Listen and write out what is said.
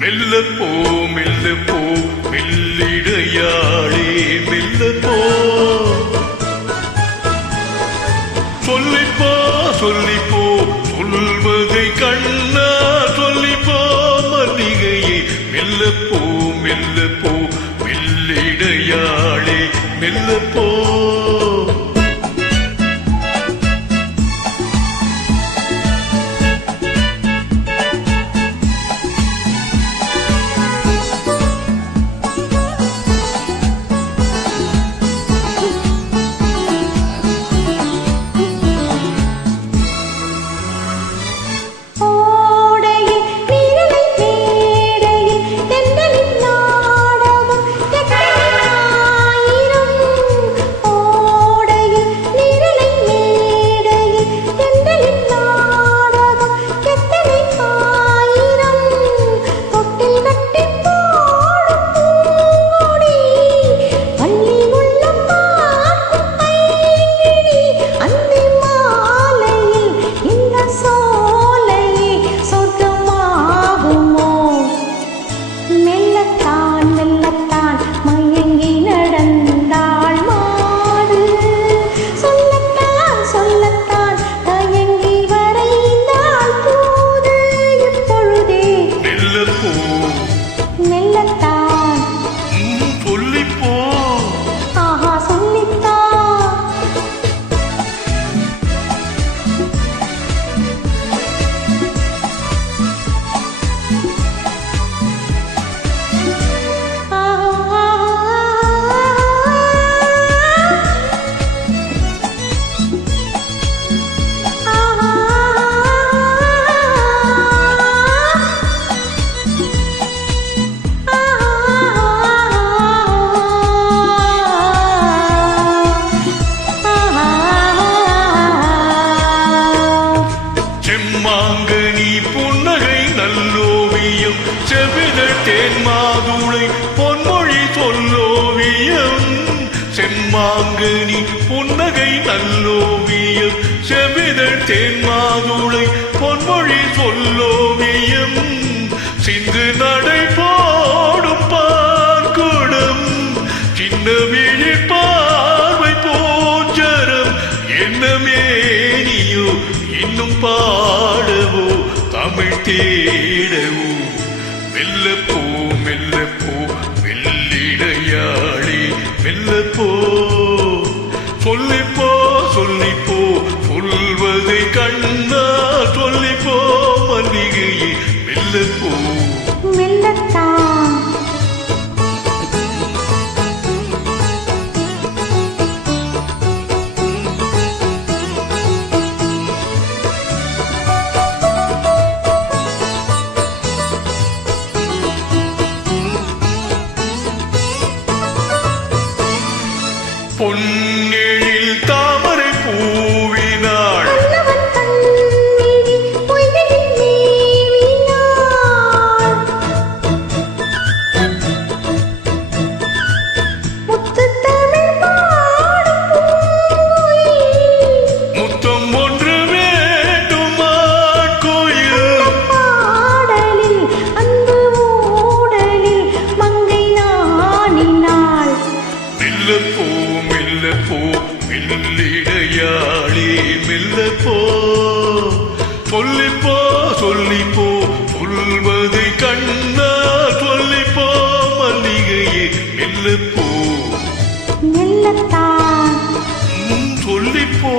மெல்லப்போ மெல்லப்போ மெல்லிடையாளே மெல்லப்போ சொல்லிப்போ சொல்லிப்போ சொல்வதை கண்ணா சொல்லிப்போ மல்லிகையே மெல்லப்போ மெல்லப்போ மெல்லிடையாளே மெல்லப்போ செம்மாங்கனி புன்னகை நல்லோவியம் செவிதழ் தேன் மாதுளை பொன்மொழி சொல்லோவியம் செம்மாங்கனி புன்னகை நல்லோவியம் செவிதழ் தேன் மாதுளை பொன்மொழி சொல்லோவியம் சிந்து நடை போடும் பார்க்குடம் சின்ன விழி பார்வை போச்சரம் என்னமேனியோ இன்னும் பாடவோ தமிழ் தேடவோ மெல்லப்போ மெல்லப்போ மெல்லிடையாளே மெல்லப்போ சொல்லிப்போ சொல்லிப்போ சொல்வதை கண்ணா சொல்லிப்போ மல்லிகையே மெல்லப்போ மெல்லத்தான் பொன்னெழில் தாமரை பூவினாள் முத்தம் ஒன்று வேண்டுமா கோயில் பாடலில் அன்பு ஊடலில் மங்கை நாணினாள் மெல்லப்போ மெல்லப்போ மெல்லிடையாளே மெல்லப்போ சொல்லிப்போ சொல்லிப்போ சொல்வதை கண்ணா சொல்லிப்போ மல்லிகையே மெல்லப்போ மெல்லத்தான் சொல்லிப்போ